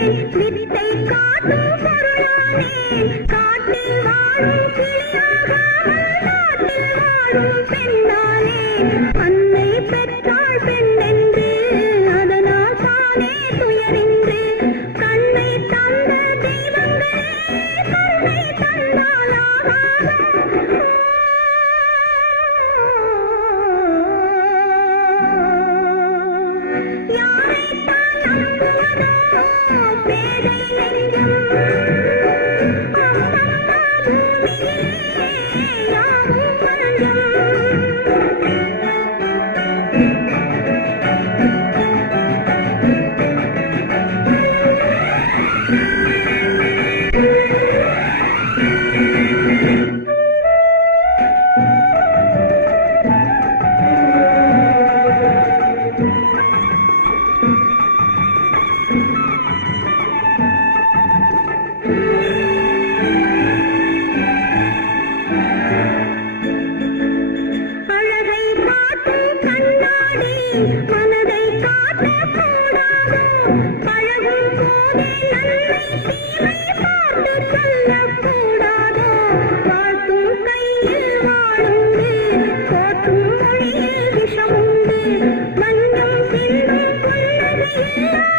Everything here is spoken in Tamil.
வித்தை காட்டும் பொருளானே காட்டில் வாழும் கிளியாகாமல் நாட்டில் வாழும் பெண்ணானே அன்னை பெற்றாள் பெண்ணென்று அதனால் தானே துயரின்று கண்ணை தந்த தெய்வங்களே கருணை தந்தாலாகாதோ யாரைத்தான் நம்புவதோ பேதை நெஞ்சம்